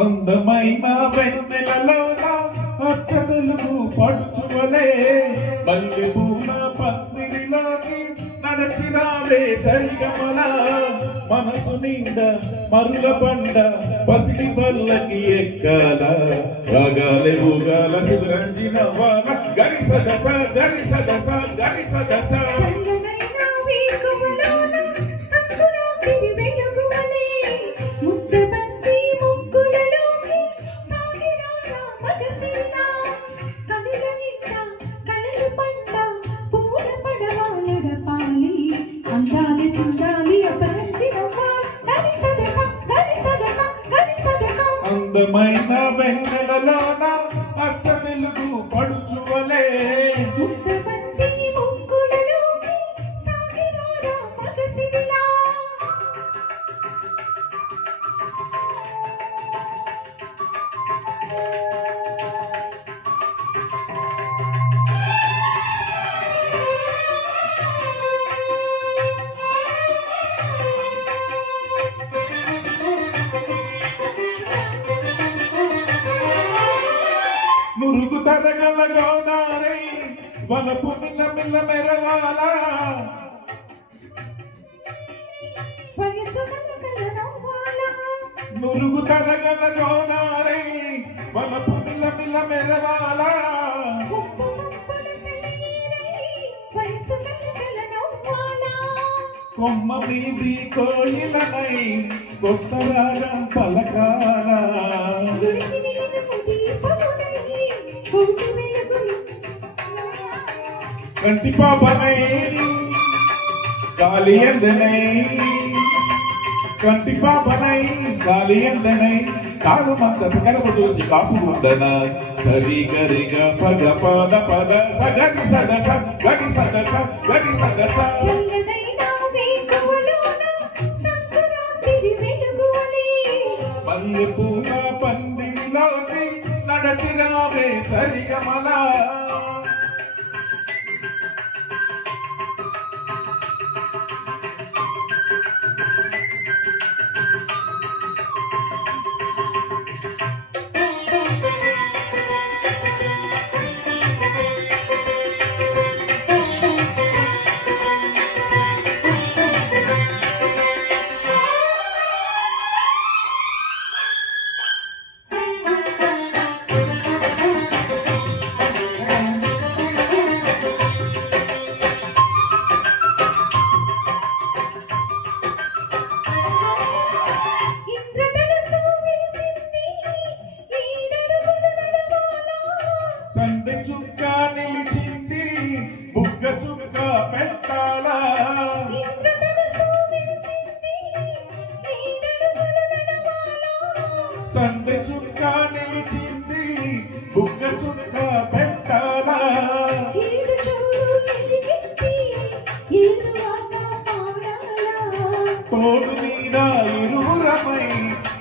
అందమైన వెన్నెలలోన అచ్చ తెలుగు పడుచువలే మల్లె పూల పందిరిలోకి నడచిరావే సరిగమల మనసు నిండా మరుల బండ పసిడి పల్లకి ఎక్కాల రాగాలే ఊగాల సిద్ధరంజిన వాల గరి సదస గరి సదస గరి సదస అందమైన వెన్నెలలోన అచ్చ వెలుగు పడుచువలే మురుగు తరగల గోదారై వనపు మిల్ల మిల్ల మెరవాల మురుగు తరగల గోదారై వనపు మిల్ల మిల్ల మెరవాల కొమ్మ మీది కోయిలనై కొత్త రాగం పలకాల కంటి పాపనై గాలి ఎందనై కంటి పాపనై గాలి ఎందనై కాలు మంత కలప దోసి కాపు ఉండన సరి గరిగ పద పద పద సగరి సదస గరి సదస గరి సదస మల్లె పూల పందిరిలోకి నడచిరావే సరిగమల సందె చుక్క నిలిచింది బుగ్గ చుక్క పెట్టాలా సందె చుక్క నిలిచింది బుగ్గ చుక్క పెట్టాలా తోడు మీద ఇరువురమై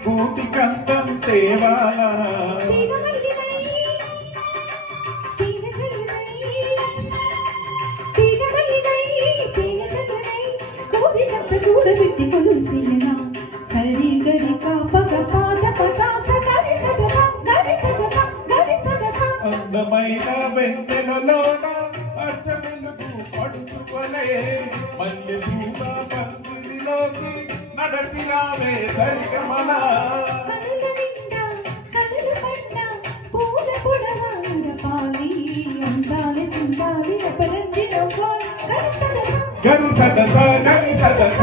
కూటి కంతం తేవాలా కూడబెట్టి కొలుసిన సరి గరి పగ పాద పదాస గరి సదస గరి సదస గరి సదస అందమైన వెన్నెలలోన అచ్చ వెలుగు పడుచువలే మల్లె పూల పందిరిలోకి నడచిరావే సరిగమల కనుల నిండా కనుల పండ పూల పుడవ నడపాలి అందాల చిందాలి అపరంజి నవ్వాలి గరి సదస గరి సదస గరి సదస